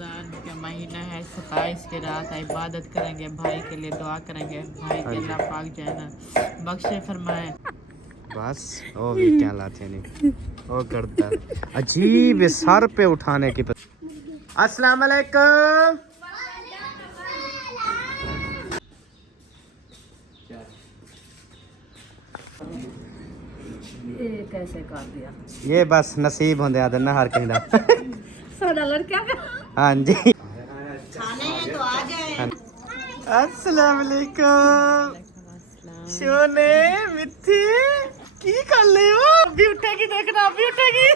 रमज़ान का महीना है, 27 की रात है, इबादत करेंगे, भाई के लिए दुआ करेंगे, भाई के अल्लाह पाक जो है ना बख्शे फरमाए। बस वो भी क्या लाते नहीं वो करता अजीब सर पे उठाने की। अस्सलाम वालेकुम। ये कैसे कर दिया? ये बस नसीब होंदे आदे ना हर कहीं दा। $100 क्या? हाँ जी। खाने हैं तो आ जाए। अस्सलाम वालेकुम। सोने मिठी की कर ले हो? अभी उठेगी, देखना अभी उठेगी।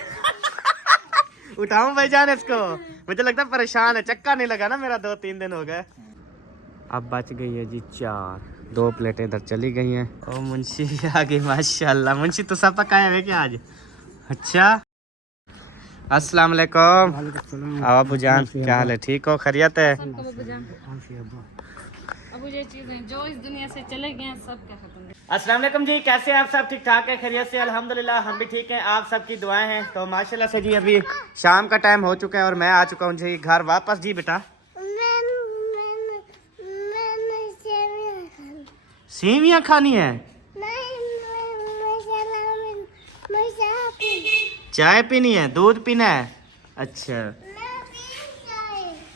उठाऊं भाईजान इसको? मुझे लगता है परेशान है, चक्का नहीं लगा ना मेरा, 2-3 दिन हो गए। अब बच गई है जी 4, 2 प्लेटें इधर चली गई हैं। ओ मुंशी आ गई माशाल्लाह। मुंशी तो सब पकाए हुए क्या आज? अच्छा। अस्सलाम वालेकुम। अबू जान क्या हाल है, ठीक हो, खैरियत है? अब ये चीजें जो इस दुनिया से चले गए हैं सब क्या खत्म। अस्सलाम वालेकुम जी, कैसे हैं आप सब? ठीक ठाक है, खैरियत से? अल्हम्दुलिल्लाह हम भी ठीक हैं, आप सबकी दुआएं हैं। तो माशाल्लाह से जी अभी शाम का टाइम हो चुका है और मैं आ चुका हूँ जी घर वापस। जी बेटा सेवियाँ खानी है? चाय पीनी है? दूध पीना है? अच्छा,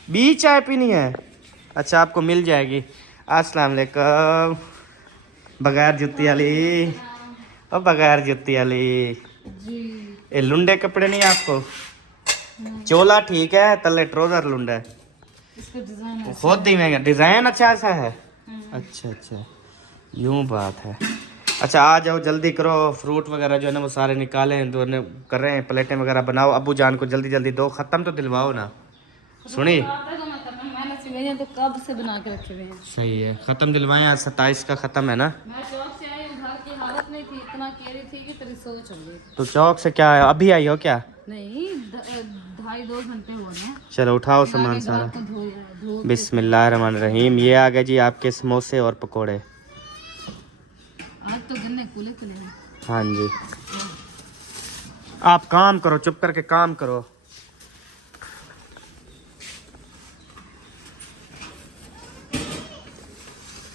बी चाय पीनी है? अच्छा आपको मिल जाएगी। अस्सलाम वालेकुम। बगैर जुत्ती वाली और बगैर जुत्ती वाली ये लुंडे कपड़े नहीं आपको? चोला ठीक है, तले ट्रोजर लुंडा है। इसका डिजाइन खुद ही महंगा डिजाइन अच्छा सा है। अच्छा अच्छा यूं बात है। अच्छा आ जाओ, जल्दी करो, फ्रूट वगैरह जो है ना वो सारे निकाले हैं, तो कर रहे हैं, प्लेटें वगैरह बनाओ। अब्बू जान को जल्दी जल्दी दो, ख़त्म तो दिलवाओ ना। सुनी तो कब से बना के रखे हुए हैं। सही है, ख़त्म दिलवाएं, आज 27 का ख़त्म है ना। मैं चौक से आई हूँ, घर की हालत नहीं थी, इतना केरी थी कि तेरी सोच हो गई। तो चौक से क्या है, अभी आई हो क्या? नहीं 2.5 घंटे हुए हैं। चलो उठाओ सामान सारा। बिस्मिल्लाहिर्रहमानिर्रहीम। ये आ गए जी आपके समोसे और पकोड़े। आज तो गन्ने खुले खुले हैं। हाँ जी, आप काम करो, चुप करके काम करो।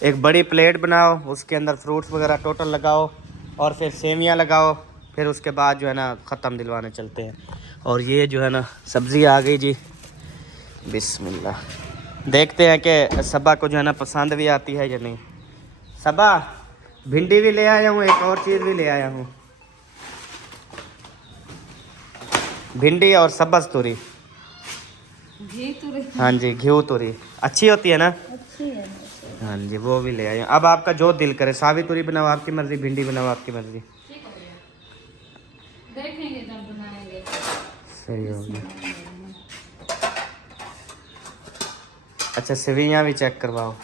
एक बड़ी प्लेट बनाओ, उसके अंदर फ्रूट्स वगैरह टोटल लगाओ और फिर सेवियां लगाओ, फिर उसके बाद जो है ना ख़त्म दिलवाने चलते हैं। और ये जो है ना सब्ज़ी आ गई जी। बिस्मिल्लाह, देखते हैं कि सबा को जो है ना पसंद भी आती है या नहीं। सबा भिंडी भी ले आया हूँ, एक और चीज़ भी ले आया हूँ, भिंडी और सब्ज़ तूरी। घी तुरी? हाँ जी, घी तूरी अच्छी होती है ना? अच्छी है। हाँ जी, वो भी ले आए। अब आपका जो दिल करे, सावी तूरी बनाओ आपकी मर्ज़ी, भिंडी बनाओ आपकी मर्ज़ी। ठीक हो गया, देखेंगे जब बनाएंगे। सही हो गया। अच्छा सेवियाँ भी चेक करवाओ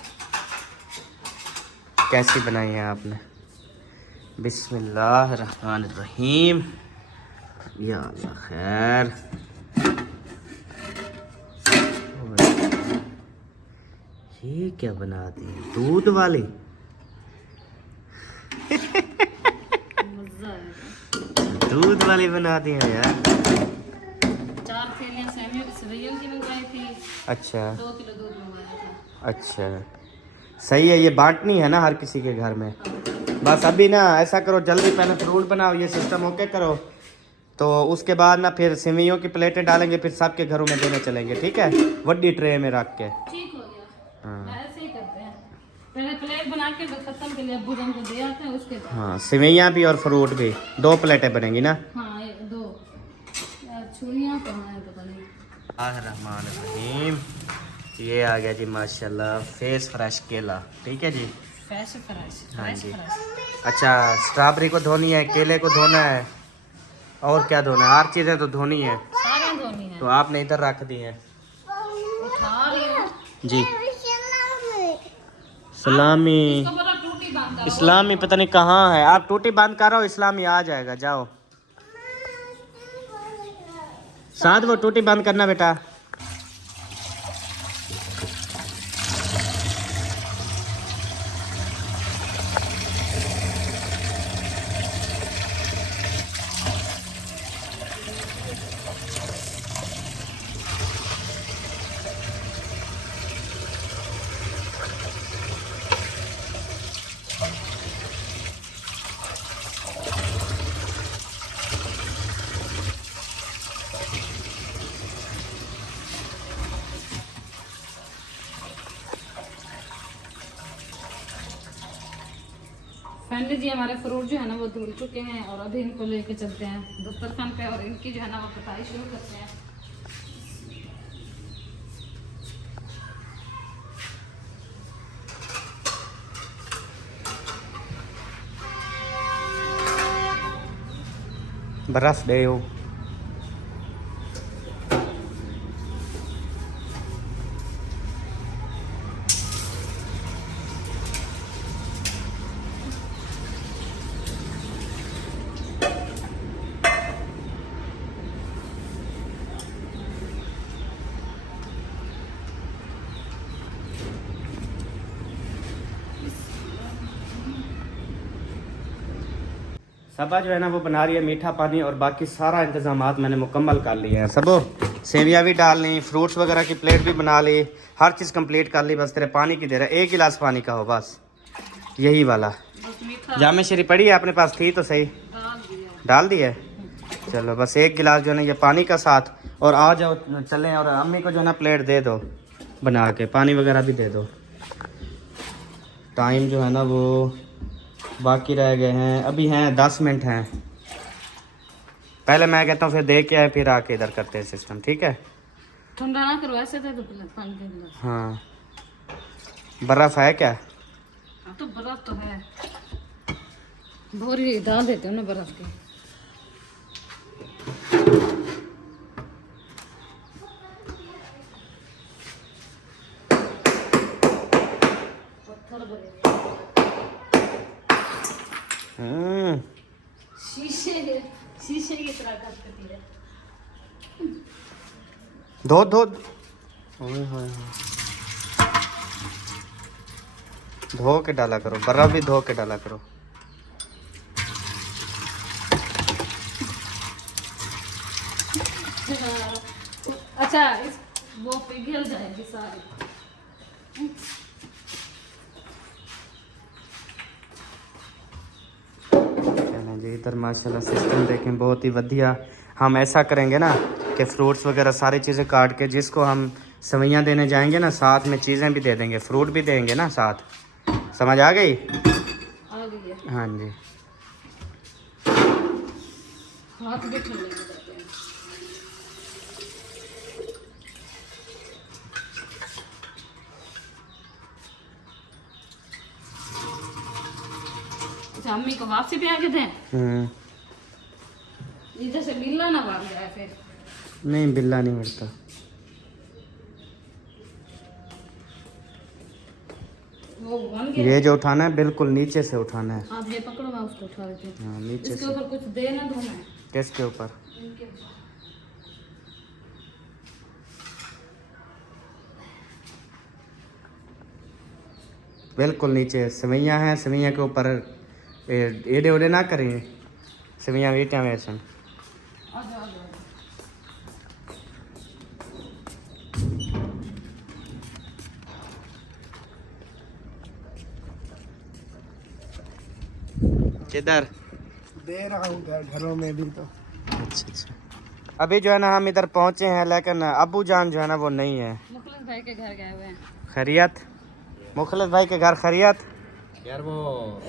कैसी बनाई है आपने। बिस्मिल्लाहिर्रहमानिर्रहीम। या अल्लाह खैर। ये क्या बना दी, दूध वाली? मजा है। दूध वाली बना दी है यार। 4 थैलियां सेवइयों की मंगवाई थी। अच्छा 2 किलो दूध मंगवाया था। अच्छा सही है, ये बांटनी है ना हर किसी के घर में। बस अभी ना ऐसा करो, जल्दी पहले फ्रूट बनाओ, ये सिस्टम ओके करो, तो उसके बाद ना फिर सेवियों की प्लेटें डालेंगे, फिर सबके घरों में देने चलेंगे, ठीक है? वड्डी ट्रे में रख के। ठीक हो गया। हाँ ऐसे ही करते हैं, पहले प्लेट बना के खत्म के लिए अब्बू जान को दे आते हैं, उसके बाद। हाँ सेवइयाँ भी और फ्रूट भी, 2 प्लेटें बनेंगी ना? हाँ 2 छुरियाँ कहाँ है पता नहीं। रहमानिर्रहीम। ये आ गया जी माशाल्लाह फेस फ्रेश केला, ठीक है जी। Fresh fresh. हाँ जी। अच्छा स्ट्रॉबेरी को धोनी है, केले को धोना है, और क्या धोना है? हर चीज़ें तो धोनी है, सारे धोनी है। तो आपने इधर रख दी है। उठा रही हूँ जी सलामी। इसको बोलो टूटी बांध दो। इस्लामी पता नहीं कहाँ है, आप टूटी बंद करो, इस्लामी आ जाएगा, जाओ साथ वो टूटी बंद करना बेटा। फाइनली जी हमारे फ्रूट जो है ना वो धुल चुके हैं और अभी इनको लेके चलते हैं दस्तरखान पे और इनकी जो है ना वो कटाई शुरू करते हैं। बर्फ दे हो सबा जो है ना वो बना रही है मीठा पानी और बाकी सारा इंतजामात मैंने मुकम्मल कर लिए हैं। सबो सेवियाँ भी डाल ली, फ्रूट्स वगैरह की प्लेट भी बना ली, हर चीज़ कंप्लीट कर ली। बस तेरे पानी की देर है, 1 गिलास पानी का हो बस, यही वाला। बस मीठा जामे शरी पड़ी है अपने पास, थी तो सही, डाल दी है। चलो बस 1 गिलास जो है ना ये पानी का साथ, और आ जाओ चलें और अम्मी को जो है ना प्लेट दे दो बना के, पानी वगैरह भी दे दो। टाइम जो है ना वो बाकी रह गए हैं, अभी हैं 10 मिनट हैं। पहले मैं कहता हूँ फिर दे के आए, फिर आके इधर करते हैं सिस्टम, ठीक है? ठंडा ना करो, ऐसे दे दो पानी के गिलास। हाँ बर्फ़ है क्या? हाँ तो बर्फ तो है, भोरी डाल देते हो ना बर्फ के। पत्थर भरे शीशे शीशे की तरह करती है। धो धो ओए होए होए। धो के डाला करो, बर्फ़ भी धो के डाला करो। अच्छा इस वो पिघल जाएगी सारी। चलें जी, इधर माशाल्लाह सिस्टम देखें बहुत ही बढ़िया। हम ऐसा करेंगे ना कि फ्रूट्स वगैरह सारी चीज़ें काट के, जिसको हम सवैयाँ देने जाएंगे ना साथ में चीज़ें भी दे देंगे, फ्रूट भी देंगे ना साथ। समझ आ गई? आ गई है। हाँ जी। हाथ भी ठंडे हो जाते हैं। अच्छा अम्मी को वापसी पे आके दें, इधर से बिल्ला ना भाग जाए फिर। नहीं बिल्ला नहीं मिलता। वो बन गया। ये जो उठाना है बिल्कुल नीचे से उठाना है। आप ये पकड़ो, मैं उसको उठा देती हूँ। हाँ नीचे इसके से। ऊपर कुछ दे ना धोना है। किसके ऊपर? इनके ऊपर। बिल्कुल नीचे सवैयाँ हैं, सवैयाँ के ऊपर एडे ओडे ना करें, सवैयाँ बेटियाँ वैसे। आ जाओ आ जाओ। किधर दे रहा हूँ घरों में भी तो। अच्छा अच्छा। अभी जो है ना हम इधर पहुँचे हैं, लेकिन अबू जान जो है ना वो नहीं है। मुखलिस भाई के घर गए हुए हैं। खैरियत? मुखलिस भाई के घर खैरियत? यार वो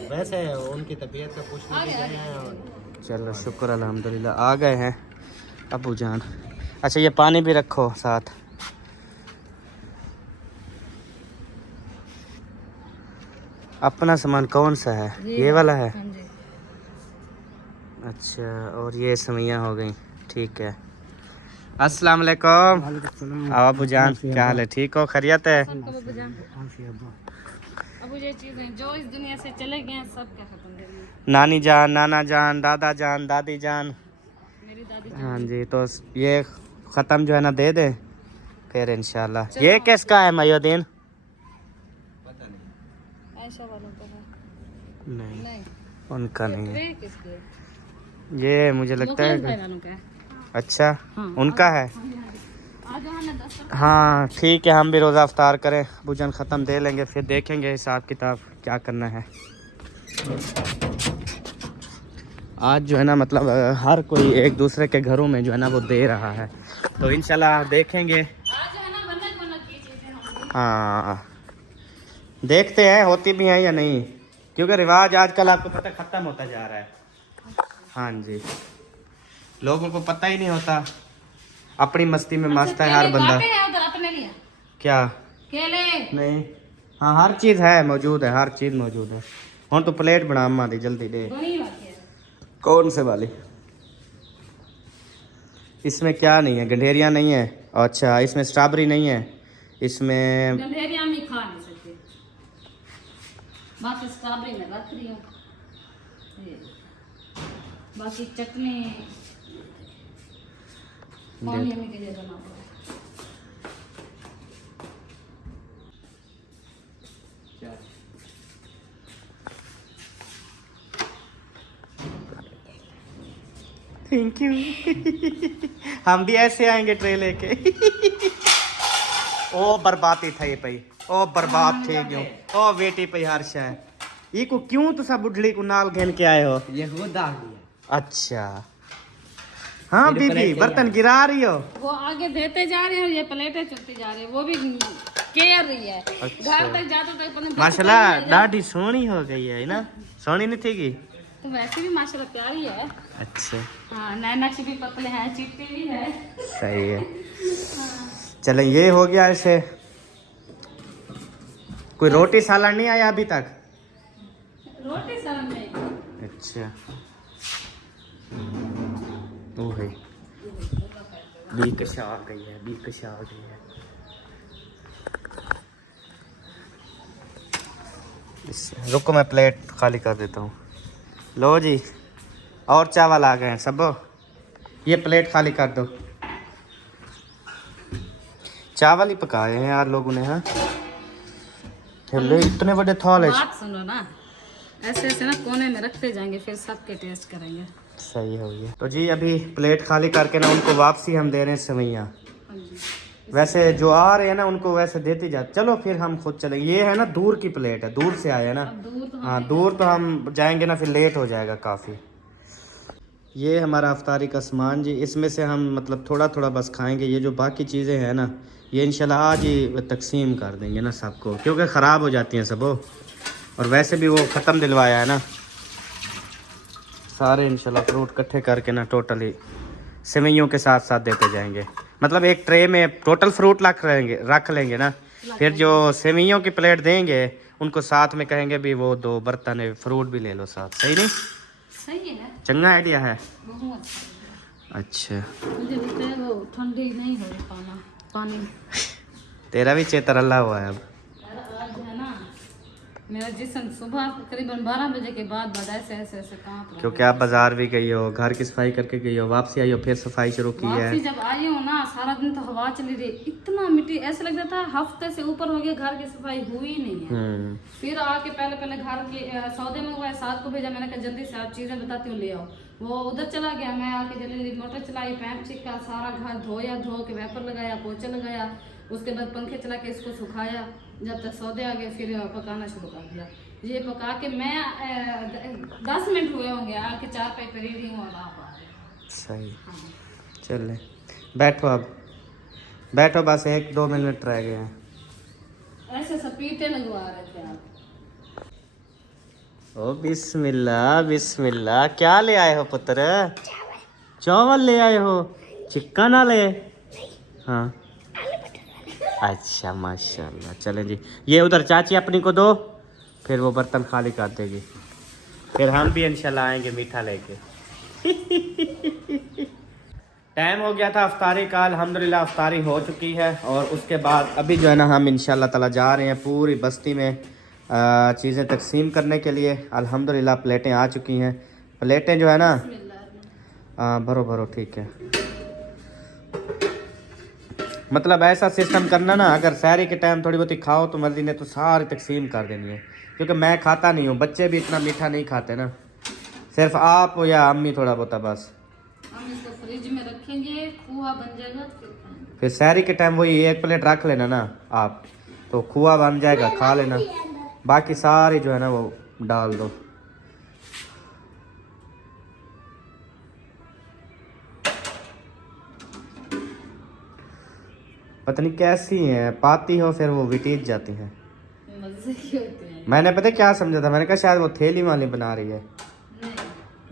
वैसे उनकी तबीयत का पूछने के गए हैं और चलो शुक्र अल्हम्दुलिल्लाह आ गए हैं अबू जान। अच्छा ये पानी भी रखो साथ। अपना सामान कौन सा है? ये वाला है? हाँ जी। अच्छा और ये सवैयाँ हो गई, ठीक है। अस्सलाम वालेकुम। आओ अबू जान, क्या हाल है? ठीक हो? खैरियत है? सबका बाबा जान। अब ये चीजें जो इस दुनिया से चले गए हैं सब क्या खत्म कर दिए। नानी जान, नाना जान, दादा जान, दादी जान। मेरी दादी हाँ जी, तो ये ख़त्म जो है ना दे दे फिर इंशाल्लाह। ये किसका है मयोदीन? ऐसा वालों को है। नहीं नहीं उनका नहीं है, ये किसके? ये मुझे लगता मुखलिस भाई है। वालों का है। अच्छा हाँ, उनका है। आ जाओ ना 10 हाँ ठीक है, हम भी रोज़ा अफ्तार करें, भोजन ख़त्म दे लेंगे, फिर देखेंगे हिसाब किताब क्या करना है। आज जो है ना मतलब हर कोई एक दूसरे के घरों में जो है ना वो दे रहा है, तो इंशाल्लाह देखेंगे। आज है ना बनत की चीजें होंगी। हाँ देखते हैं होती भी हैं या नहीं। क्योंकि रिवाज आजकल आपको पता है खत्म होता जा रहा है। हाँ जी, लोगों को पता ही नहीं होता, अपनी मस्ती में मस्त है हर बंदा। काटे हैं उधर अपने लिए क्या केले? नहीं, हाँ हर चीज़ है, मौजूद है, हर चीज़ मौजूद है। और तो प्लेट बना अम्मा दी जल्दी दे। बनी बाकी है। कौन से वाली? इसमें क्या नहीं है, गंढेरियाँ नहीं है। अच्छा, इसमें स्ट्रॉबेरी नहीं है, इसमें गंधेरिया में खा नहीं सकते, बाकी स्ट्रॉबेरी में रख रही हूँ। ये, बाकी चटनी पानी में के लिए बना हुआ है। Thank you. हम भी ऐसे आएंगे ट्रे लेके। ओ बर्बादी था ये पई, ओ बर्बाद थे क्यों, ओ बेटी पई हर्ष है ये को क्यों तो सब बुढ़ड़ी को नाल घेन के आए हो? ये वो दाग दिया। अच्छा हाँ बीबी बर्तन गिरा रही हो? वो आगे देते जा रहे हैं, ये प्लेटें चुनती जा रही है, वो भी केयर रही है। घर तक जाते तक अपने माशाल्लाह दाढ़ी सोहनी हो गई है ना, सोहनी नहीं थी की? तो वैसे भी माशाल्लाह प्यारी है। अच्छा हाँ, नैनक्स भी पतले हैं, चिट्टी भी है। सही है। चले ये हो गया ऐसे। कोई रोटी सालन नहीं आया अभी तक? रोटी सालन नहीं। अच्छा वो है बीकशा आ गई है, बीकशा आ गई है। रुको मैं प्लेट खाली कर देता हूँ। लो जी, और चावल आ गए हैं सब, ये प्लेट खाली कर दो। चावल ही पकाए हैं यार लोगों ने। हाँ ले इतने बड़े थाल है। बात सुनो ना, ऐसे ऐसे ना कोने में रखते जाएंगे, फिर सबके टेस्ट करेंगे। सही हो गया। तो जी अभी प्लेट खाली करके ना उनको वापसी हम दे रहे हैं सेवइयाँ। हाँ जी। वैसे जो आ रहे हैं ना उनको वैसे देते जा। चलो फिर हम खुद चलेंगे, ये है ना दूर की प्लेट है, दूर से आए हैं ना। अब दूर तो हाँ दूर तो हम जाएंगे ना, फिर लेट हो जाएगा काफ़ी। ये हमारा अफ्तारी का सामान जी, इसमें से हम मतलब थोड़ा थोड़ा बस खाएंगे। ये जो बाकी चीज़ें हैं ना, ये इंशाल्लाह आज ही तकसीम कर देंगे ना सबको, क्योंकि ख़राब हो जाती हैं सब। और वैसे भी वो ख़त्म दिलवाया है ना, सारे इंशाल्लाह फ्रूट इकट्ठे करके ना टोटली सेवइयों के साथ साथ देते जाएंगे। मतलब एक ट्रे में टोटल फ्रूट रख लेंगे ना, फिर जो सेवइयों की प्लेट देंगे उनको साथ में कहेंगे भी वो 2 बर्तन फ्रूट भी ले लो साथ। सही नहीं? सही है, चंगा आइडिया है। बहुत अच्छा मुझे लगता है वो ठंडी नहीं हो पानी। तेरा भी चेतर अल्लाह हुआ है अब। आज है ना मेरा जिस्म सुबह तकरीबन 12 बजे के बाद ऐसे ऐसे ऐसे कांप रहा है। क्योंकि आप बाजार भी गई हो, घर की सफाई करके गई हो, वापसी आई हो, फिर सफाई शुरू की है। वापसी जब आई हूँ ना, सारा दिन तो हवा चली रही, इतना मिट्टी, ऐसे लग रहा था हफ्ते से ऊपर हो गया घर की सफाई हुई नहीं है। फिर आके पहले घर के सौदे में हुआ, साथ को भेजा, मैंने कहा जल्दी से आप चीजें बताती हूँ ले आओ। वो उधर चला गया, मैं आके जल्दी मोटर चलाई, पैप छिका, सारा घर धोया, धो के वेपर लगाया, पोछा लगाया, उसके बाद पंखे चला के इसको सुखाया। जब तक सौदे आ गए फिर पकाना शुरू कर दिया। ये पका के मैं 10 मिनट हुए होंगे, आके 4 पे करी रही हूँ और आप आ गए। सही। चले बैठो, अब बैठो, बस 1-2 मिनट रह गए हैं। ऐसे सपीटे लगवा रहे थे आप। ओ बिस्मिल्लाह बिस्मिल्लाह, क्या ले आए हो पुत्र? चावल ले आए हो, चिकन ना ले? हाँ अच्छा माशाल्लाह। चलें जी, ये उधर चाची अपनी को दो, फिर वो बर्तन खाली कर देगी, फिर हम भी इंशाल्लाह आएंगे मीठा लेके। टाइम हो गया था अफ्तारी का, अल्हम्दुलिल्लाह अफ्तारी हो चुकी है। और उसके बाद अभी जो है ना हम इंशाल्लाह ताला जा रहे हैं पूरी बस्ती में चीज़ें तकसीम करने के लिए। अल्हम्दुलिल्लाह प्लेटें आ चुकी हैं। प्लेटें जो है ना भरो भरो, ठीक है। मतलब ऐसा सिस्टम करना ना, अगर सहरी के टाइम थोड़ी बहुत खाओ तो मर्जी ने तो सारी तकसीम कर देनी है, क्योंकि मैं खाता नहीं हूँ, बच्चे भी इतना मीठा नहीं खाते ना, सिर्फ आप या अम्मी थोड़ा बहुत बस। हम इसको फ्रिज में रखेंगे, खोआ बन जाएगा फिर सहरी के टाइम वही 1 प्लेट रख लेना ना आप, तो खोआ बन जाएगा, खा लेना। बाकी सारी जो है ना वो डाल दो। पता नहीं कैसी हैं, पाती हो फिर वो विटीज जाती हैं। मजे की होती है। मैंने पता क्या समझा था, मैंने कहा शायद वो थैली वाली बना रही है। नहीं,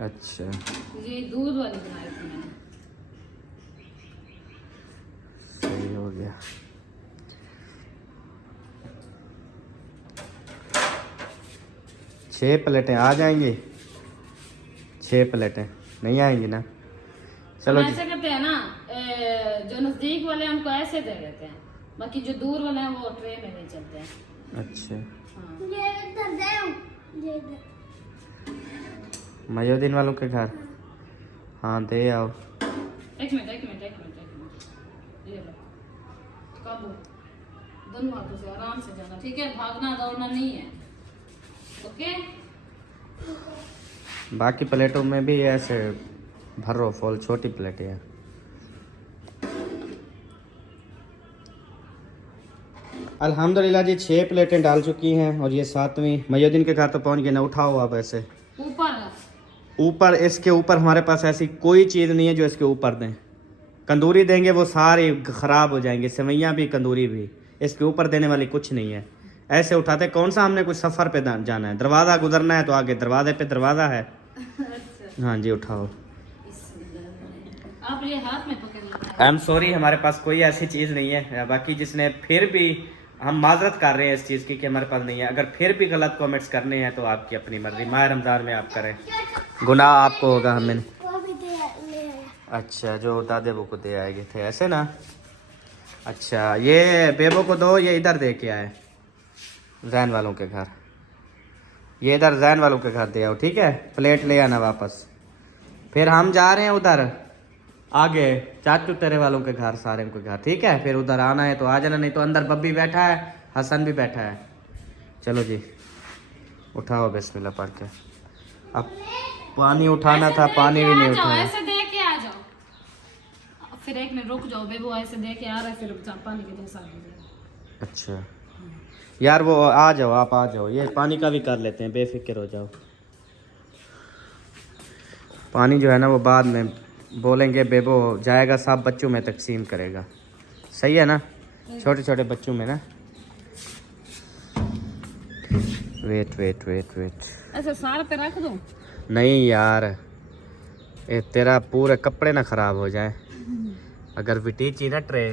अच्छा ये दूध वाली बनाई थी मैंने। सही हो गया। छः प्लेटें आ जाएंगी? 6 प्लेटें नहीं आएंगी ना? चलो हम जी। ऐसे करते हैं ना, जो नजदीक वाले हैं उनको ऐसे दे देते हैं, बाकी जो दूर वाले हैं वो ट्रे में ले चलते हैं। अच्छा हाँ। मयोदीन वालों के घर? हाँ दे आओ। एक मिनट। ये लो, काबू, दोनों हाथों से आराम से जाना, ठीक है? भागना दौड़ना नहीं है, ओके? बाकी प्लेटों में भी ऐसे भरो फुल, छोटी प्लेटें हैं। अल्हम्दुलिल्लाह जी 6 प्लेटें डाल चुकी हैं और ये 7वीं। मयोदीन के घर तो पहुंच गए ना। उठाओ आप ऐसे ऊपर। इसके ऊपर हमारे पास ऐसी कोई चीज़ नहीं है जो इसके ऊपर दें। कंदूरी देंगे वो सारी ख़राब हो जाएंगी, सेवैयाँ भी कंदूरी भी। इसके ऊपर देने वाली कुछ नहीं है। ऐसे उठाते कौन सा हमने कुछ सफ़र पे जाना है, दरवाज़ा गुजरना है तो आगे दरवाजे पे दरवाज़ा है। हाँ जी उठाओ। आप ये हाथ में पकड़ लो। आई एम सॉरी, हमारे पास कोई ऐसी चीज़ नहीं है। बाकी जिसने फिर भी, हम माजरत कर रहे हैं इस चीज़ की कि हमारे पास नहीं है। अगर फिर भी गलत कमेंट्स करने हैं तो आपकी अपनी मर्जी। माह रमज़ान में आप करें, गुनाह आपको होगा। हमें अच्छा जो दादे वो को दे आएंगे थे ऐसे ना। अच्छा ये बेबो को दो, ये इधर दे के आए जैन वालों के घर। ये इधर जैन वालों के घर दे आओ, ठीक है? प्लेट ले आना वापस। फिर हम जा रहे हैं उधर आगे चाचू तेरे वालों के घर, सारे के घर, ठीक है? फिर उधर आना है तो आ जाना, नहीं तो अंदर बब्बी बैठा है, हसन भी बैठा है। चलो जी उठाओ बिस्मिल्लाह पढ़ के। अब पानी उठाना था, पानी भी नहीं उठाया। ऐसे दे के आ जाओ, फिर एक मिनट रुक जाओ। बेबो ऐसे दे के आ रहा है, फिर पानी के दो साथ। अच्छा यार वो आ जाओ, आप आ जाओ। ये पानी का भी कर लेते हैं, बेफिक्र हो जाओ। पानी जो है ना वो बाद में बोलेंगे, बेबो जाएगा सब बच्चों में तकसीम करेगा। सही है ना? छोटे छोटे बच्चों में ना। वेट ऐसे सार पे रख दो। नहीं यार, ये तेरा पूरे कपड़े ना ख़राब हो जाए अगर विटीची ना ट्रे।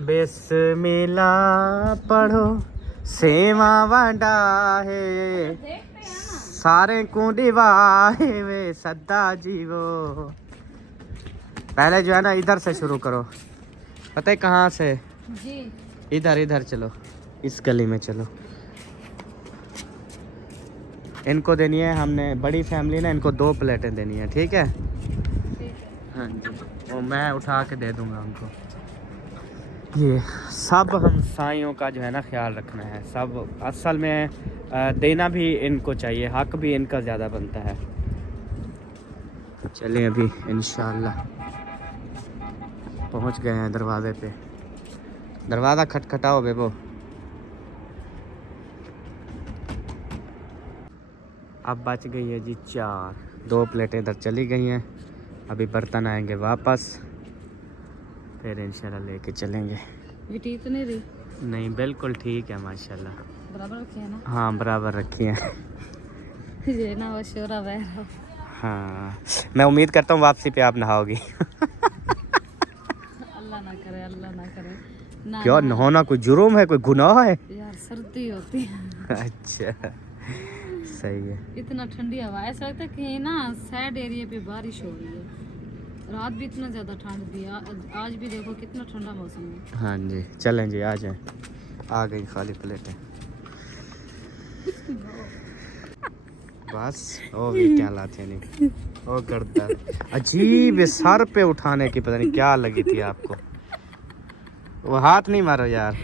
बिस्मिल्लाह पढ़ो सेवा वंडा है सारे को दिवाहे वे सदा जीवो। पहले जो है ना इधर से शुरू करो। पता है कहाँ से? जी इधर चलो, इस गली में चलो। इनको देनी है हमने, बड़ी फैमिली ना, इनको 2 प्लेटें देनी है, ठीक है? हाँ जी, वो मैं उठा के दे दूँगा उनको। ये सब हम साइयों का जो है ना ख्याल रखना है। सब असल में देना भी इनको चाहिए, हक भी इनका ज़्यादा बनता है। चलें अभी इंशाल्लाह पहुंच गए हैं दरवाजे पे। दरवाज़ा खटखटाओ बेबो। अब बच गई है जी 4। 2 प्लेटें इधर चली गई हैं। अभी बर्तन आएंगे वापस, फिर इंशाल्लाह लेके चलेंगे। ये ठीक नहीं रही? नहीं बिल्कुल ठीक है माशाल्लाह। बराबर रखी है ना? हाँ बराबर रखी है। ये ना वो शोरा बहरा। हाँ मैं उम्मीद करता हूँ वापसी पे आप नहाओगी। अल्लाह ना करे, अल्लाह ना करे ना। क्यों नहाना कोई जुर्म है, कोई गुनाह है? यार सर्दी होती है। अच्छा सही है। इतना ठंडी हवा, ऐसा लगता है कि ना सैड एरिया पे बारिश हो रही है। रात भी इतना ज़्यादा ठंड थी, आज भी देखो कितना ठंडा मौसम है। हाँ जी चलें जी, आ जाएं। आ गई खाली प्लेटें बस। ओ भी क्या लाते नहीं, ओ गर्दा अजीब है, सर पे उठाने की पता नहीं क्या लगी थी आपको। वो हाथ नहीं मारो यार,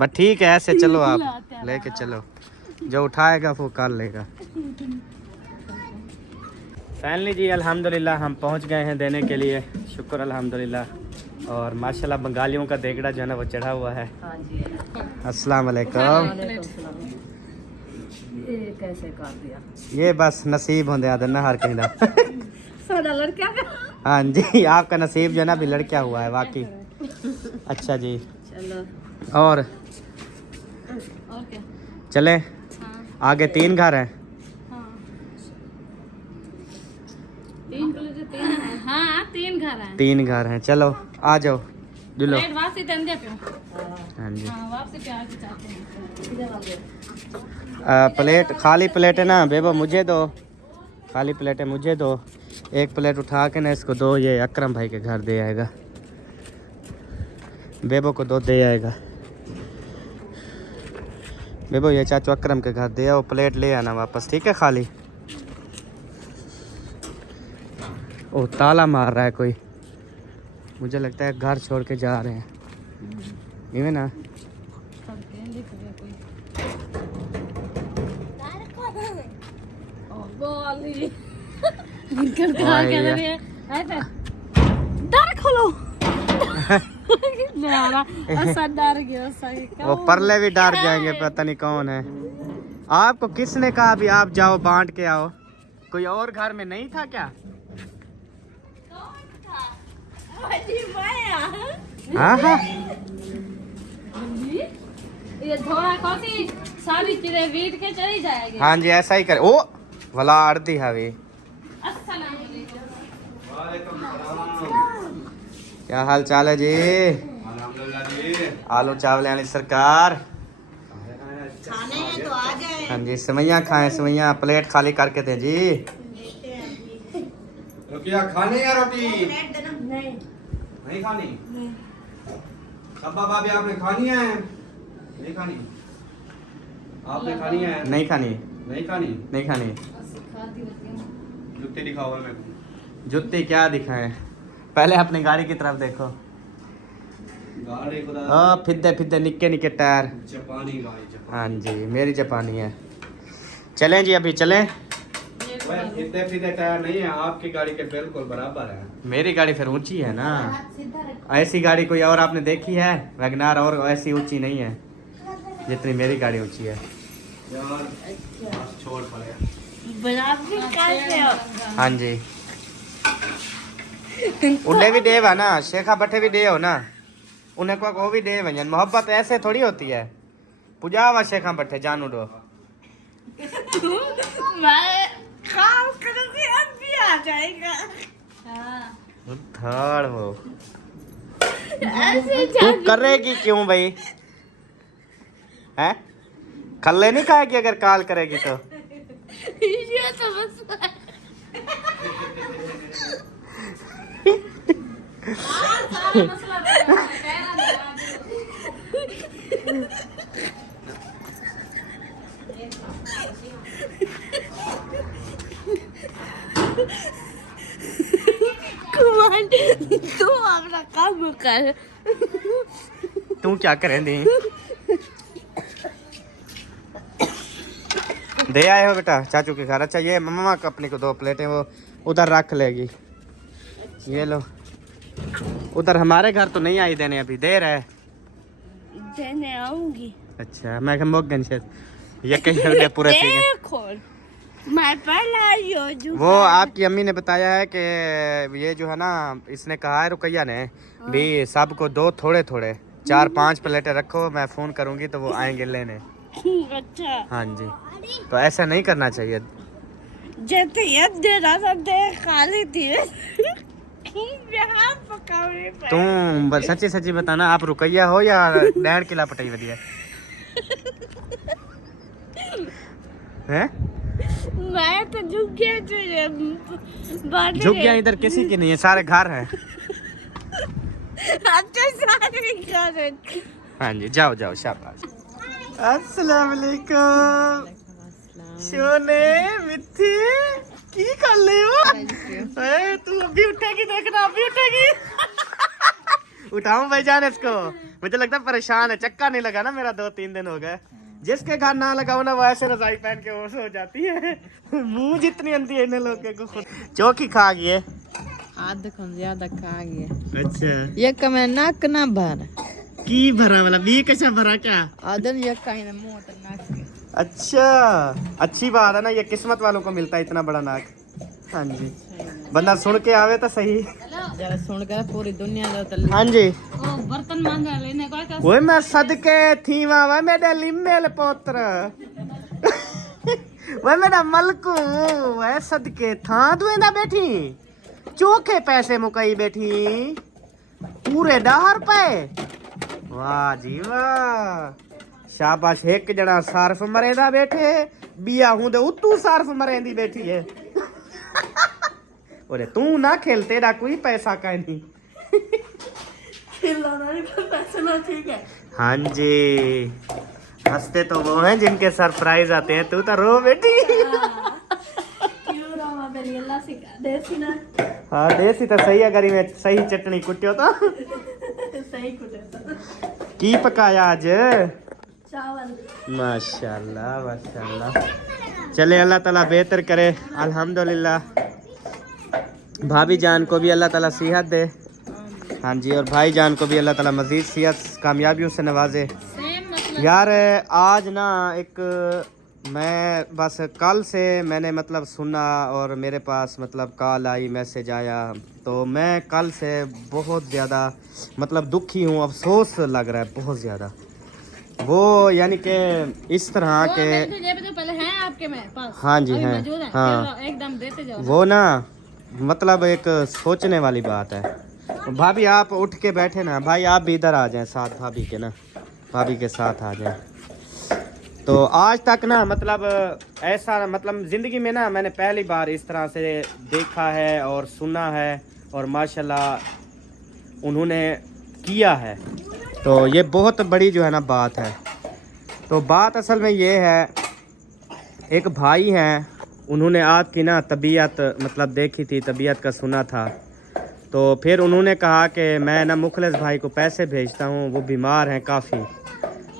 बट ठीक है ऐसे चलो, आप लेके चलो, जो उठाएगा वो कर लेगा। फाइनली जी अल्हम्दुलिल्लाह हम पहुंच गए हैं देने के लिए, शुक्र अल्हम्दुलिल्लाह। और माशाल्लाह बंगालियों का देगड़ा जो है ना वो चढ़ा हुआ है। हाँ जी। अस्सलाम वालेकुम। ये कैसे कर दिया? ये बस नसीब होंदे आदर ना हर कहीं दा। सादा लड़कियां का। हाँ जी आपका नसीब जो है ना भी लड़किया हुआ है वाकई। अच्छा जी चलो। और और क्या। चले हाँ आगे 3 घर हैं। हाँ 3 प्लेट 3 है। हाँ 3 घर हैं। 3 घर हैं, चलो आ जाओ दुलो। प्लेट वापसी तंदे पे। हाँ जी हाँ वापसी पे आके चाहते हैं। इधर आ गए। प्लेट खाली प्लेट है ना बेबो मुझे दो, खाली प्लेट है मुझे दो। एक प्लेट उठा के ना इसको दो, ये अकरम भाई के घर दे आएगा। बेबो को 2 दे आएगा। बेबो ये चाचू अकरम के घर दे आओ, प्लेट ले आना वापस, ठीक है खाली। ओ ताला मार रहा है कोई, मुझे लगता है घर छोड़ के जा रहे हैं। इवे ना डर खोलो। डर गया वो परले भी डर जाएंगे, पता नहीं कौन है। आपको किसने कहा भी आप जाओ बांट के आओ? कोई और घर में नहीं था क्या? हाँ हाँ ये थोड़ा कॉफी सारी चीजें बीट के चली जाएगी। हाँ जी ऐसा ही करे। ओ भला आरती हवी, अस्सलाम वालेकुम। क्या हाल चाल है जी? आलू चावल वाली सरकार। खाने हैं तो आ जाए। हाँ जी सेवैयाँ खाएं, सेवैयाँ प्लेट खाली करके दें जी। रुकिया खाने या रोटी प्लेट देना। नहीं नहीं खानी? सब्बा भाभी आपने खानी है? नहीं खानी? आपने खानी है? नहीं खानी, नहीं खानी? नहीं खानी। जुत्ती दिखाओ मेरे को। जुत्ती क्या दिखाएं? पहले अपनी गाड़ी की तरफ देखो। गाड़ी को ओ फिद्दे फिद्दे निक्के निक्के टायर। जापानी गाड़ी जापानी। हाँ जी मेरी जापानी है। चलें जी अभी चलें। फिदे फिदे टायर नहीं है, आपकी गाड़ी के बिल्कुल बराबर है। मेरी गाड़ी फिर ऊंची है ना, ऐसी गाड़ी कोई और आपने देखी है? वैगनार और ऐसी ऊंची नहीं है जितनी मेरी गाड़ी ऊंची है। यार छोड़ पड़ेगा। हाँ जी उन्हें भी देव है ना, शेखा भट्टे भी दे हो ना, उन्हें को वो भी दे भजन। मोहब्बत ऐसे थोड़ी होती है। पूजा हुआ शेखा भट्टे जानू दो। मैं काम करूंगी अब भी आ जाएगा। थर्ड वो ऐसे तू करेगी क्यों भाई? हैं खल्ले नहीं खाएगी अगर काल करेगी तो? ये तो मसला है। सारा मसला कहना कुमार तू अपना काम कर। तू क्या करें दी? दे आए हो बेटा चाचू के घर? अच्छा ये मम्मा को अपनी को 2 प्लेटें वो उधर रख लेगी। ये लो, उधर हमारे घर तो नहीं आई देने, अभी देर है। देने आऊंगी। अच्छा मैं मोगन से ये कहीं पूरे ठीक है। देखो मैं पहला आई हूँ। वो आपकी अम्मी ने बताया है कि ये जो है ना, इसने कहा है रुकैया ने भी सबको 2 थोड़े थोड़े 4-5 प्लेटें रखो, मैं फोन करूंगी तो वो आएंगे लेने। अच्छा हाँ जी तो ऐसा नहीं करना चाहिए। जैसे ये दे रहा था दे खाली थी। यहाँ पकाने पर। तुम सच्ची सच्ची बताना, आप रुकैया हो या डैड की लापटाई बढ़िया है? मैं तो झुक गया झुक गया इधर किसी की नहीं है, सारे घर हैं। अच्छा सारे घर हैं। हाँ जी जाओ जाओ शाबाश। अस्सलाम वालेकुम सोने मिठी की कर ले हो? ए, तू अभी उठेगी, देखना अभी उठेगी। उठाऊं भाईजान इसको? मुझे लगता है परेशान है, चक्का नहीं लगा ना मेरा, 2-3 दिन हो गए। जिसके घर ना लगाओ ना वो ऐसे रजाई पहन के वो सो जाती है। मुंह जितनी अंधी है इन लोगों को। खुद चौकी खा गई है। आध को ज्यादा खा गया। अच्छा ये कमे नाक ना भर की भरा वाला बी कैसा भरा क्या? आदन ये कहीं मुंह तो नाक के। अच्छा अच्छी बात है ना, ये किस्मत वालों को मिलता है इतना बड़ा नाक। हाँ जी बंदा सुन के आवे तो सही। जरा सुनकर पूरी दुनिया जो तल्ली हाँ जी ओ बर्तन मांगा लेने को क्या वो मैं सदके थी वा मेरे लिमेल पोत्र वो मेरा मलकू वह सदके था दुएंदा बैठी चोखे पैसे मुकई बैठी पूरे 10 रुपए वाह जी वाह शाबाश एक जना सार्फ मरेंदा बैठे बिया हूं दे उतू सार्फ मरेंदी बैठी है ओरे तू ना खेल तेरा कोई पैसा का नहीं ठीक है। हाँ जी हंसते तो वो हैं जिनके सरप्राइज आते हैं तू तो रो बेटी क्यों रामा मेरी अल्लाह सिखा देसी ना हाँ देसी तो सही है गरी में सही चटनी कुटियो तो सही कुछ की पकाया आज चावल माशाल्लाह माशाल्लाह चले अल्लाह ताला बेहतर करे अल्हम्दुलिल्लाह भाभी जान को भी अल्लाह ताला सेहत दे हाँ जी और भाई जान को भी अल्लाह ताला मजीद सेहत कामयाबियों से नवाजे यार आज ना एक मैं बस कल से मैंने मतलब सुना और मेरे पास मतलब कॉल आई मैसेज आया तो मैं कल से बहुत ज़्यादा मतलब दुखी हूँ अफसोस लग रहा है बहुत ज़्यादा वो यानी कि इस तरह के तो पहले हैं आपके में पास हाँ जी हैं मौजूद है हाँ एकदम देते जाओ वो ना मतलब एक सोचने वाली बात है भाभी आप उठ के बैठे ना भाई आप भी इधर आ जाएं साथ भाभी के ना भाभी के साथ आ जाएं तो आज तक ना मतलब ऐसा मतलब ज़िंदगी में ना मैंने पहली बार इस तरह से देखा है और सुना है और माशाल्लाह उन्होंने किया है तो ये बहुत बड़ी जो है ना बात है तो बात असल में ये है एक भाई हैं उन्होंने आपकी ना तबीयत मतलब देखी थी तबीयत का सुना था तो फिर उन्होंने कहा कि मैं ना मुखलिस भाई को पैसे भेजता हूँ वो बीमार हैं काफ़ी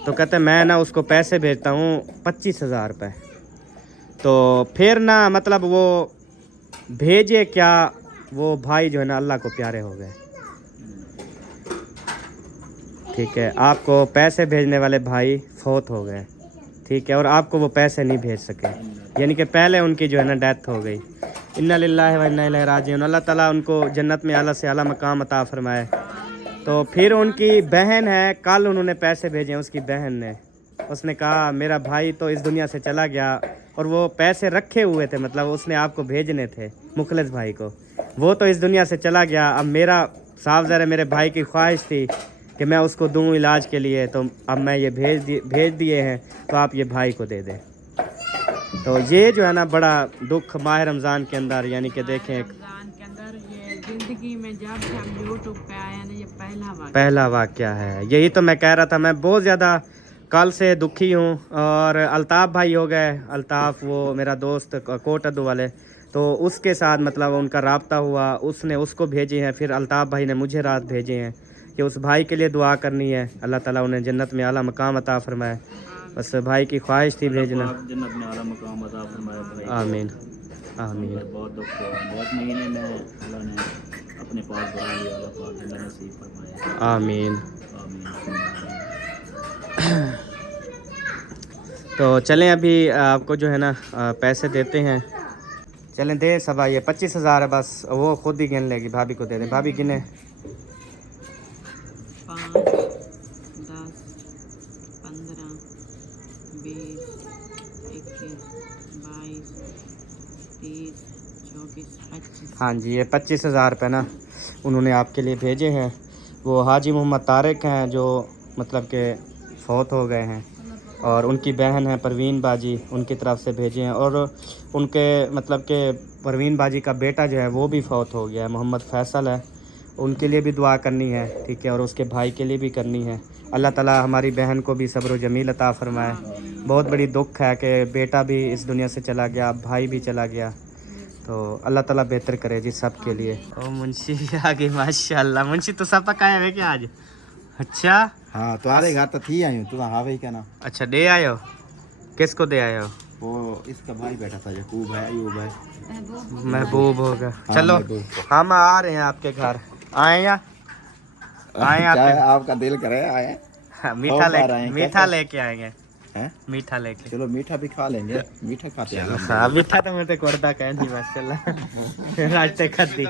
तो कहते मैं ना उसको पैसे भेजता हूँ 25,000 रुपये तो फिर ना मतलब वो भेजे क्या वो भाई जो है ना अल्लाह को प्यारे हो गए ठीक है आपको पैसे भेजने वाले भाई फौत हो गए ठीक है और आपको वो पैसे नहीं भेज सके यानी कि पहले उनकी जो है ना डेथ हो गई इन्ना लिल्लाहि व इन्ना इलैहि राजिऊन अल्लाह ताला उनको जन्नत में आला से आला मकाम अता फरमाए तो फिर उनकी बहन है कल उन्होंने पैसे भेजे उसकी बहन ने उसने कहा मेरा भाई तो इस दुनिया से चला गया और वो पैसे रखे हुए थे मतलब उसने आपको भेजने थे मुखलिस भाई को वो तो इस दुनिया से चला गया अब मेरा साफ ज़रा मेरे भाई की ख्वाहिश थी कि मैं उसको दूं इलाज के लिए तो अब मैं ये भेज दिए हैं तो आप ये भाई को दे दें तो ये जो है ना बड़ा दुख माह रमज़ान के अंदर यानी कि देखें रमजान के अंदर ये जिंदगी में जब से हम यूट्यूब पे आए हैं ना ये पहला वाक़या है यही तो मैं कह रहा था मैं बहुत ज़्यादा कल से दुखी हूँ और अल्ताफ़ भाई हो गए अल्ताफ़ वो मेरा दोस्त कोट अद्दू वाले तो उसके साथ मतलब उनका रब्ता हुआ उसने उसको भेजे हैं फिर अल्ताफ़ भाई ने मुझे रात भेजे हैं कि उस भाई के लिए दुआ करनी है अल्लाह ताला उन्हें जन्नत में आला मकाम अता फरमाए बस भाई की ख्वाहिश थी भेजना जन्नत में आला मकाम अता फरमाए भाई आमीन आमीन बहुत दुख बहुत महीने में अल्लाह ने अपने पास बुला लिया अल्लाह पाक जन्नत नसीब फरमाए आमीन आमीन तो चलें अभी आपको जो है ना पैसे देते हैं चलें दे सब ये 25,000 है बस वो खुद ही गिन लेगी भाभी को दे दे भाभी गिने 5, 10, 15, 20, 21, 22, 30, 24, 25 हाँ जी ये 25,000 रुपये ना उन्होंने आपके लिए भेजे हैं वो हाजी मोहम्मद तारिक हैं जो मतलब के फौत हो गए हैं और उनकी बहन है परवीन बाजी उनकी तरफ से भेजे हैं और उनके मतलब के परवीन बाजी का बेटा जो है वो भी फौत हो गया है मोहम्मद फैसल है उनके लिए भी दुआ करनी है ठीक है और उसके भाई के लिए भी करनी है अल्लाह ताला हमारी बहन को भी सब्र जमील अता फरमाए बहुत बड़ी दुख है कि बेटा भी इस दुनिया से चला गया भाई भी चला गया तो अल्लाह ताला बेहतर करे जी सब के लिए ओ मुंशी आ गई माशाल्लाह मुंशी तो सब पकाया है क्या आज अच्छा हाँ तुम्हारे घर तो थी आई हूँ तुम हाँ भाई क्या ना अच्छा दे आए हो किसको दे आए हो वो इसका भाई बैठा था यकूब है अयूब है महबूब होगा हाँ, चलो महबूब। हम आ रहे हैं आपके घर आए या आए चाहे आपके आपका दिल करे आए हाँ, हैं, मीठा कैसे? लेके आएंगे हैं मीठा लेके चलो मीठा भी खा लेंगे मीठा खाते हैं हम। हाँ मीठा तो मैं तो करदा कह नहीं माशाल्लाह रास्ते खद्दी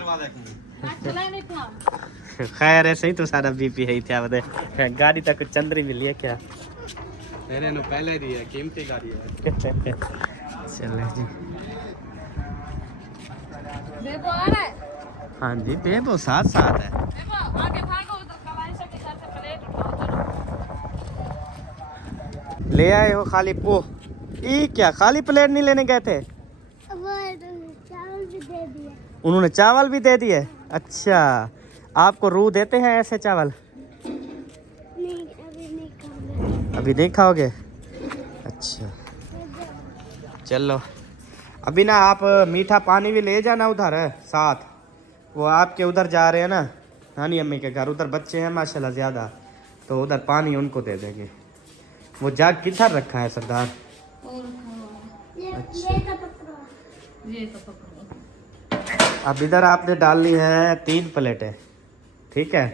चला नहीं था खैर ऐसे ही तो सारा बीपी है क्या बता गाड़ी तक चंद्री मिली है क्या मैंने नो पहले दी है कीमती गाड़ी है चले जी देखो आ रहा है, हाँ जी बेबो साथ साथ है देखो आगे भागो उधर कलाई से घर से प्लेट उठाओ चलो। ले आए हो खाली पोह ई क्या खाली प्लेट नहीं लेने गए थे चावल भी दे दिया। उन्होंने चावल भी दे दिए अच्छा आपको रूह देते हैं ऐसे चावल नहीं अभी नहीं खाऊंगा। अभी नहीं खाओगे अच्छा चलो अभी ना आप मीठा पानी भी ले जाना उधर है साथ वो आपके उधर जा रहे हैं ना नानी अम्मी के घर उधर बच्चे हैं माशाल्लाह ज़्यादा तो उधर पानी उनको दे देंगे वो जाग किधर रखा है सरदार और ये तो पकड़ो। ये तो पकड़ो। अब इधर आपने डालनी है 3 प्लेटें ठीक है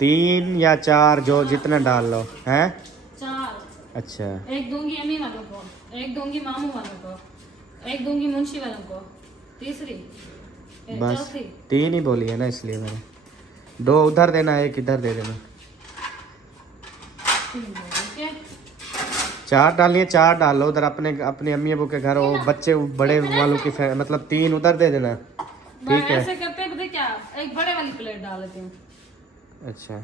3 या 4 जो जितना डाल लो हैं 4 अच्छा एक दूंगी अम्मी वालों को, एक दूंगी मामू वालों को, एक दूंगी मुंशी वालों को, तीसरी बस चौथी 3 ही बोली है ना इसलिए मैंने 2 उधर देना 1 इधर दे देना 3 4 डालिए 4 डाल लो उधर अपने अपने अम्मी अबू के घर वो बच्चे बड़े वालों की मतलब 3 उधर दे देना ठीक है ऐसे करते हैं क्या, एक बड़े वाली प्लेट डाल देती हूँ। अच्छा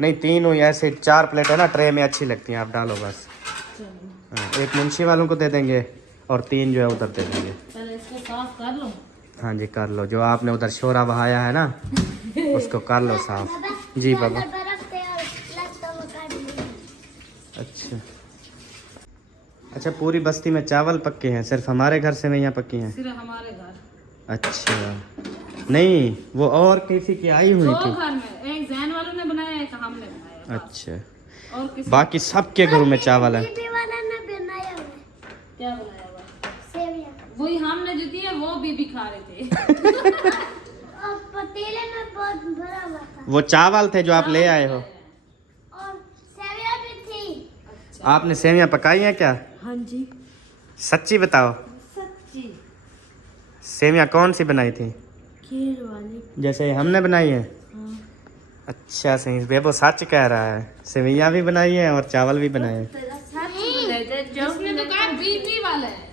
नहीं 3 हो ऐसे 4 प्लेट है ना ट्रे में अच्छी लगती हैं आप डालो बस चलो हाँ, एक मुंशी वालों को दे देंगे और 3 जो है उधर दे देंगे पहले इसको साफ कर लो। हाँ जी कर लो जो आपने उधर शोरा बहाया है ना उसको कर लो साफ जी बाबा बर्फ पे और लगता वो काट ली। अच्छा अच्छा पूरी बस्ती में चावल पक्के हैं सिर्फ हमारे घर से नहीं यहाँ पक्की हैं सिर्फ हमारे घर अच्छा नहीं वो और किसी की आई हुई 2 थी घर में, एक जैन वालों ने बनाया एक हमने बनाया अच्छा और किसी बाकी सबके घरों में चावल है बीबी वाला ने बनाया हुआ है। क्या बनाया हुआ, सेविया वही हमने जो दिया वो बीबी खा रहे थे। और पतीले में बहुत भरा हुआ था वो चावल थे जो आप ले आए हो और सेविया भी थी। आपने सेवियां पकाई हैं क्या हाँ जी सच्ची बताओ सच्ची सेवियां कौन सी बनाई थी खीर वाली जैसे हमने बनाई है हाँ अच्छा सही बेबो सच कह रहा है सेवियां भी बनाई है और चावल भी बनाए हैं उसने तो कहा बीबी वाला है,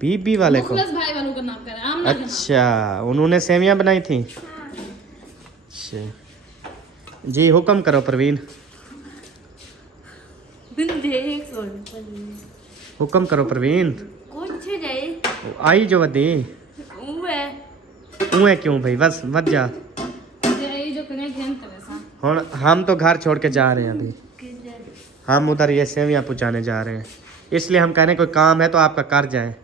बीबी वाले को मुखलस भाई वालों का नाम कर रहा है, आमना का नाम। अच्छा उन्होंने सेवियां बनाई थी अच्छा जी हुक्म करो प्रवीण देख हुक्म करो प्रवीण कुछ नहीं आई जो वदी उए उए क्यों भाई बस मत जा ये जो कने घेन करे सा ਹੁਣ हम तो घर छोड़ के जा रहे हैं अभी हम उधर ये सेवियां पहुंचाने जा रहे हैं इसलिए हम कहने कोई काम है तो आपका कर जाए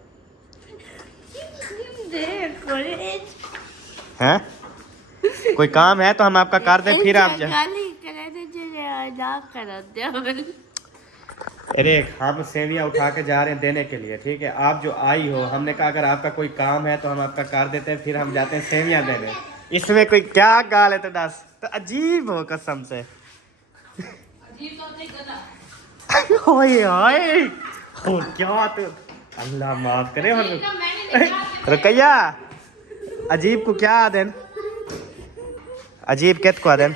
हैं कोई काम है तो हम आपका कर दें फिर आप जाए गाली करे थे जो ना कर दे अरे हम सेवियां उठा के जा रहे हैं देने के लिए ठीक है आप जो आई हो हमने कहा अगर आपका कोई काम है तो हम आपका कर देते हैं फिर हम जाते हैं सेवियां देने इसमें कोई क्या गाल है तो दस तो अजीब हो कसम से अजीब तो नहीं गधा ओए ओए हो क्या तो अल्लाह माफ करे और का मैंने निकाल रुकैया अजीब को क्या आदेन अजीब केत को आदेन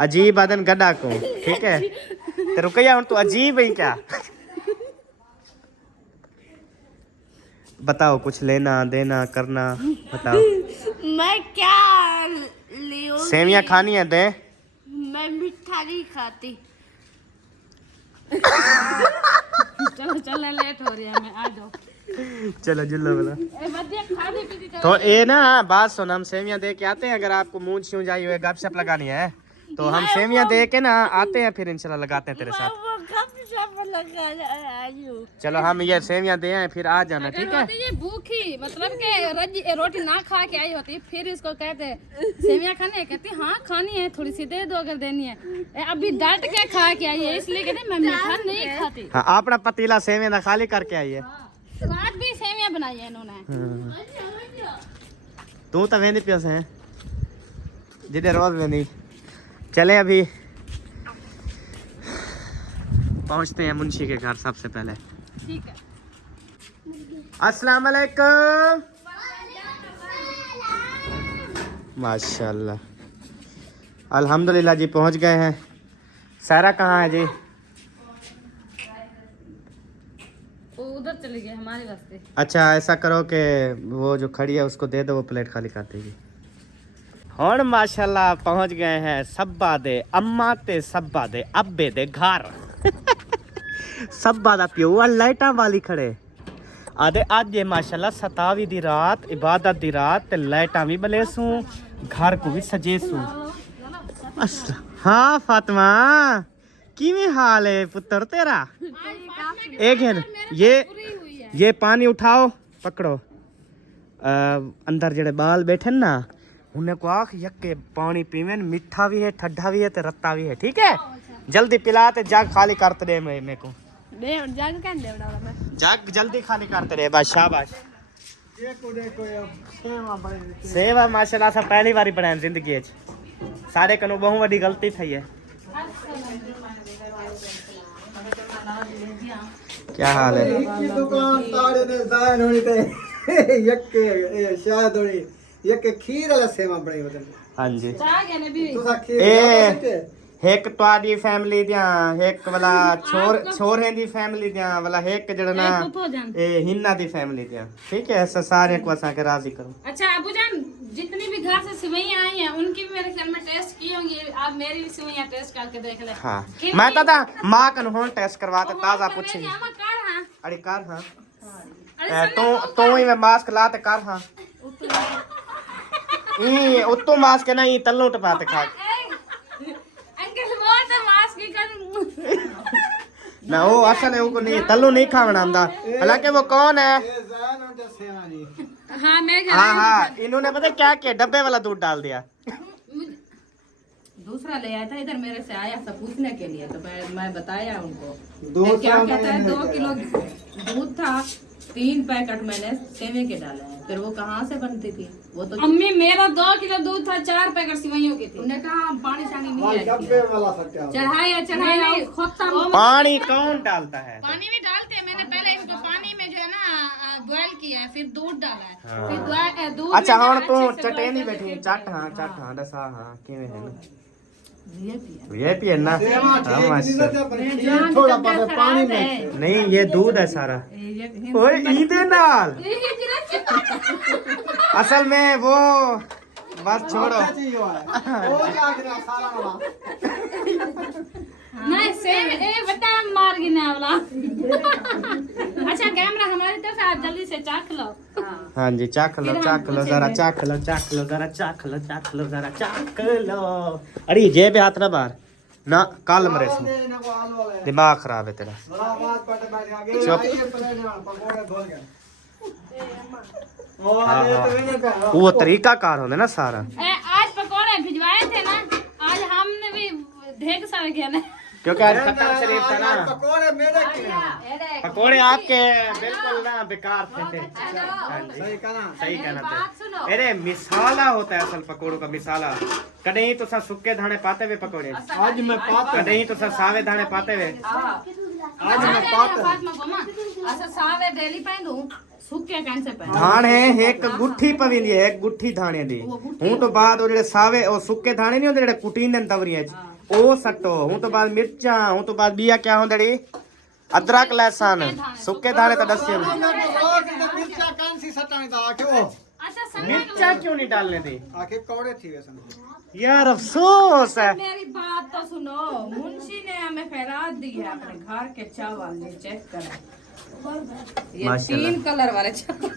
अजीब आदन गड्ढा को ठीक है तो रुकैया हूँ तू अजीब है क्या बताओ कुछ लेना देना करना बताओ मैं क्या लियो सेवियां खानी है दे मैं मिठा नहीं खाती चलो चलो लेट हो रही है मैं आ जाओ चलो जुल्लो बोला ए बच्चे खाने पीने का तो ये ना बात सुन हम सेवियां दे के आते हैं अगर आपको मूंछ छूं जाई हुई गपशप लगानी है तो हम सेवियां दे के ना आते हैं फिर इंशाल्लाह लगाते हैं तेरे साथ वो कब सब लगा आयु चलो हम ये सेवियां दे आए फिर आ जाना ठीक है होती ये भूखी मतलब के रोटी ना खा के आई होती फिर इसको कहते सेवियां खाने कहती हाँ खानी है थोड़ी सी दे दो अगर देनी है अभी डट के खा के आई है इसलिए कहते मैं मीठा नहीं खाती हाँ अपना पतीला सेवियां ना खाली करके आई है सलाद भी सेवियां बनाई है इन्होंने तू तो वेंदी पियो से जिधे रोज वेंदी चले अभी पहुंचते हैं मुंशी के घर सबसे पहले ठीक है अस्सलाम वालेकुम। माशाल्लाह, अल्हम्दुलिल्लाह जी पहुंच गए हैं। सारा कहाँ है जी? वो उधर चली गई हमारे वास्ते। अच्छा ऐसा करो कि वो जो खड़ी है उसको दे दो, वो प्लेट खाली कर देगी। ਹੁਣ माशाल्लाह पहुंच गए हैं सब्बा दे अम्मा ते सब्बा दे अब्बे दे घर। सब्बा दा प्यो लाइटां वाली खड़े आदे अज ये माशाल्लाह 27 दी रात इबादत दी रात ते लाइटां भी बलेसू, घर को भी सजेसू। हाँ फातिमा किवें हाल है पुत्र तेरा? एक है ये पानी उठाओ पकड़ो। अंदर जेड़े बाल बैठे ना उन्हें को आख यके पानी पीवेन, मीठा भी है ठंडा भी है ते रत्ता भी है। ठीक है जल्दी पिला ते जग खाली करते दे मेरे को। जग जल्दी खाली करते रहे बस। शाबाश। सेवा माशाल्लाह सा पहली बारी बनाया जिंदगी च, सारे कनु बहुत बड़ी गलती थी है। क्या हाल है? दुकान तारे ने जान होनी ते यके शायद होनी यके खीर वाला सेवा बड़ी बदल। हाँ जी तुसा खीर ए एक तवाडी फैमिली दिया एक वाला छोर है दी फैमिली दिया वाला एक जड़ा ना ए हिन्ना दी फैमिली दिया। ठीक है ऐसा सारे को असा के राजी करो। अच्छा अबूजान जितनी भी घर से सिवैयां आई हैं उनकी भी मेरे ख्याल में टेस्ट की होंगी, आप मेरी भी सिवैयां टेस्ट करके देख ले। हाँ मैं तो माँ कन होन टेस्ट करवाते ताजा पूछी। अरे कर हाँ तू ही मैं मास्क लाते कर हाँ ई उतो मास्क ना ई तल्लो टपाते खा अंकल वो तो मास्क ही कर ना वो असल है वो नहीं तल्लो नहीं खावना आंदा। हालांकि वो कौन है? हाँ मैं हाँ इन्होंने पता क्या किया, डब्बे वाला दूध डाल दिया। दूसरा ले आया था इधर मेरे से आया सब पूछने के लिए, तो मैं बताया उनको क्या कहता है 2 किलो दूध था, 3 पैकेट मैंने सेवे के डाले हैं, फिर वो कहाँ से बनती थी वो तो। अम्मी मेरा 2 किलो दूध था, 4 पैकेट सिवैयों के थे। उन्हें कहा पानी शानी नहीं चढ़ाया खत्म। पानी कौन डालता है? पानी भी डालते हैं, मैंने पहले इसको पानी में जो है ना बॉयल किया है, फिर दूध डाला है, फिर दूध अच्छा में हाँ जो तू है अच्छे से चटे नहीं boil बैठी करके चट हाँ दसा हाँ किवें है ना ये भी है ना। थोड़ा पानी में नहीं ये दूध है सारा। ओए ईदे नाल असल में वो बस छोड़ो। नहीं सेम ए बता मार गिना वाला। अच्छा कैमरा हमारी तरफ से, आप जल्दी से चाख लो। हाँ जी चाख लो जरा चाख लो जरा चाख लो। अरे जेब हाथ ना बाहर ना काल मरे दिमाग खराब है तेरा। वो तरीका कार होने ना सारा। आज पकौड़े भिजवाए थे ना, आज हमने भी ढेर सारे किया ना, क्योंकि आज खत्म शरीफ था ना। पकोड़े मेरे पकोड़े आपके बिल्कुल ना बेकार थे। सही कहना था। अरे मिसाला होता है असल पकोड़ों का मिसाला। कहीं तो सा सुक्के धाने पाते हुए पकोड़े, आज मैं पाता कहीं तो सा सावे धाने पाते हुए। आज मैं पाता अच्छा सावे डेली पहनूं सूखे कैन से पहन धान है एक गुट्ठी पवींदी है, एक गुट्ठी धाने दी हूं तो बाद वो जेड़े सावे ओ सुक्के धाने नहीं होंदे जेड़े कुटीन दे तवरियां च ओ सट्टो हूं तो बाद मिर्चा हूं तो बाद बिया क्या होंदड़ी अदरक लहसुन सुक्के धाने तो दस्से मिर्चा कान सी सटाने दा क्यों अच्छा मिर्चा क्यों नहीं डालने दी आके कौड़े थी वैसे यार अफसोस है। मेरी बात तो सुनो, मुंशी ने हमें खैरात दी है अपने घर के चावल, ये चेक करो ये 3 कलर वाले चावल।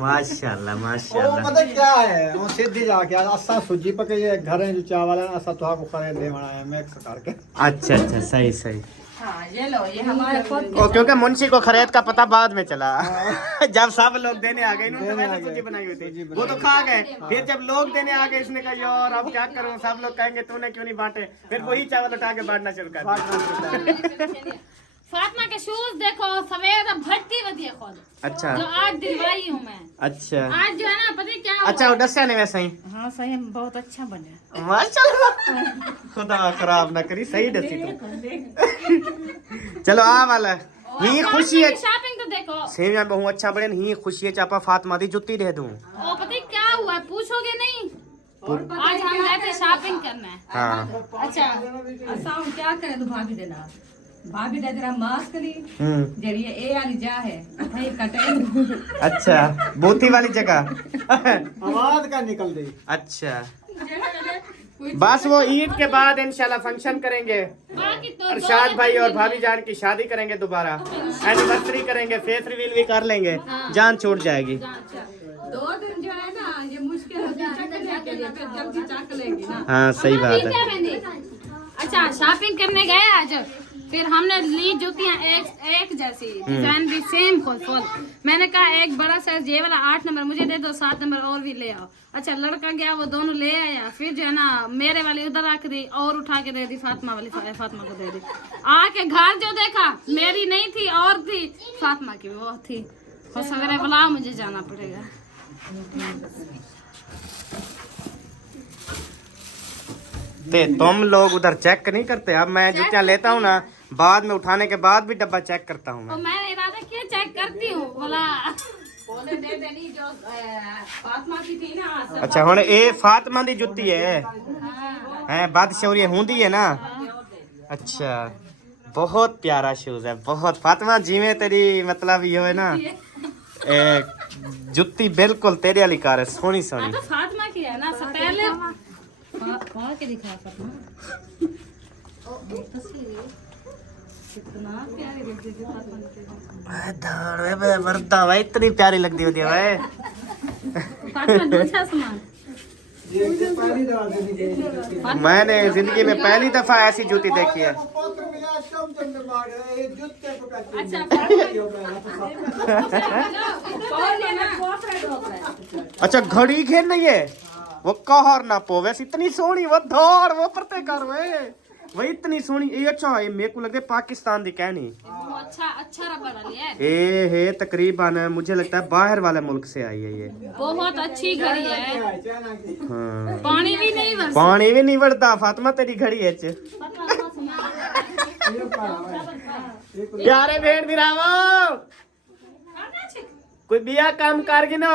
माशाल्लाह ओ माशाल्लाह। पता क्या है वो सीधी जाके असा सूजी पके ये घर में जो चावल है असा तो आपको करे दे बना है मिक्स करके। अच्छा अच्छा सही सही। हाँ ये लो ये हमारे खुद ओ क्योंकि मुंशी को खरीद का पता बाद में चला। जब सब लोग देने आ गए इन्होंने पहले सूजी बनाई हुई थी वो तो खा गए, फिर जब लोग देने आ गए इसने कहा यार अब क्या करूं, सब लोग कहेंगे तूने क्यों नहीं बांटे, फिर वही चावल उठा के बांटना शुरू कर दिया। फातिमा के शूज देखो सवेर भट्टी वधी है खुद, अच्छा जो आज दिलवाई हूं मैं। अच्छा आज जो है ना पता है क्या हुआ? अच्छा वो दस्या ने वैसा ही हाँ सही बहुत अच्छा बने। माशाल्लाह खुदा खराब ना करी सही दसी तू। चलो आ वाला ही खुशी है शॉपिंग तो देखो। सेवियां बहुत अच्छा बने ही खुशी है चापा फातिमा दी जुत्ती दे दूं। ओ पता है क्या हुआ पूछोगे नहीं। आज हम गए थे शॉपिंग करने। हाँ अच्छा हम क्या करें तो भाभी देना भाभी दे तेरा मास्क ली जरिए ए वाली जा है भाई कटे। अच्छा बोती वाली जगह आवाज का निकल गई। अच्छा बस वो ईद के बाद इंशाल्लाह फंक्शन करेंगे। बाकी तो अरशाद भाई और भाभी जान की शादी करेंगे दोबारा एनिवर्सरी करेंगे फेस रिवील भी कर लेंगे जान छूट जाएगी। 2 दिन जो है ना ये मुश्किल है चकने के लिए फिर जल्दी चक लेगी ना। हाँ सही बात है। अच्छा शॉपिंग करने गए आज फिर हमने ली जूतियाँ एक जैसी डिजाइन भी सेम फुल। मैंने कहा एक बड़ा साइज ये वाला 8 नंबर मुझे दे दो 7 नंबर और भी ले आओ। अच्छा लड़का गया वो दोनों ले आया फिर जो है ना मेरे वाली उधर रख दी और उठा के दे दी फातिमा वाली फातिमा को दे दी। आके घर जो देखा मेरी नहीं थी और थी फातिमा की वो थी। हो सवेरे बुलाओ मुझे जाना पड़ेगा। ते तुम लोग उधर चेक नहीं करते। अब मैं जूतियाँ लेता हूँ ना बाद में उठाने के बाद भी डब्बा चेक करता हूँ तो मैं। मैं इरादा किया चेक करती हूँ बोला बोले दे देनी जो फातिमा की थी ना सब अच्छा हुण ये फातिमा दी जुत्ती है हैं बादशौरी होंदी है ना। अच्छा बहुत प्यारा शूज है बहुत फातिमा जिवें तेरी मतलब ये है ना जुत्ती बिल्कुल तेरे वाली कार है सोहनी सोहनी। तो फातिमा की है ना पहले वहाँ के दिखा फातिमा कितना प्यारी लगती थी फातिमा। मरदा भाई इतनी प्यारी लगती होती है भाई। फातिमा दूसरा सामान मैंने जिंदगी में पहली दफा ऐसी जूती देखी है। अच्छा घड़ी खेल नहीं है वो कहर ना पो वैसे इतनी सोहनी वो दौड़ वो परते कर वही इतनी सोहनी ये। अच्छा ये मेरे को लगे पाकिस्तान दी कहनी अच्छा रबड़ वाली है। हे तकरीबन मुझे लगता है बाहर वाले मुल्क से आई है ये। बहुत अच्छी घड़ी है। हाँ पानी भी नहीं बरसता। पानी भी नहीं बढ़ता फातिमा तेरी घड़ी है प्यारे भेड़ दिरावो कोई बिया काम कार गिनो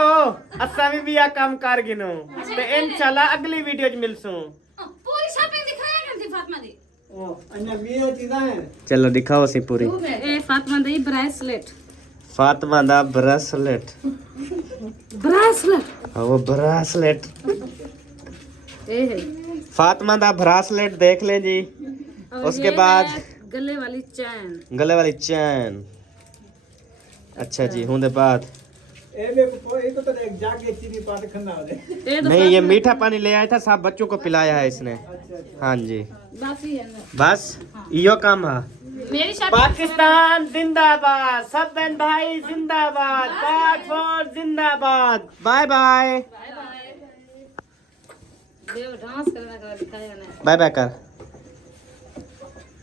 असा भी बिया काम कार गिनो ते इंशाल्लाह अगली वीडियो च मिलसू। पूरी शॉपिंग दिखाया करती फातिमा दी। चलो दिखाओ सी पूरी। ए फातिमा दी ब्रेसलेट फातिमा दा ब्रेसलेट वो ब्रेसलेट ए है फातिमा दा ब्रेसलेट देख ले जी। और उसके ये बाद है गले वाली चैन। गले वाली चैन। अच्छा जी हूं दे बाद नहीं ये मीठा पानी ले आया था सब बच्चों को पिलाया है इसने। हाँ जी बस ही है ना। बस यो काम है। मेरी शॉपिंग पाकिस्तान जिंदाबाद सब बहन भाई जिंदाबाद पाक फौज जिंदाबाद बाय बाय बाय बाय। देव डांस करना दिखाया ना। बाय बाय कर।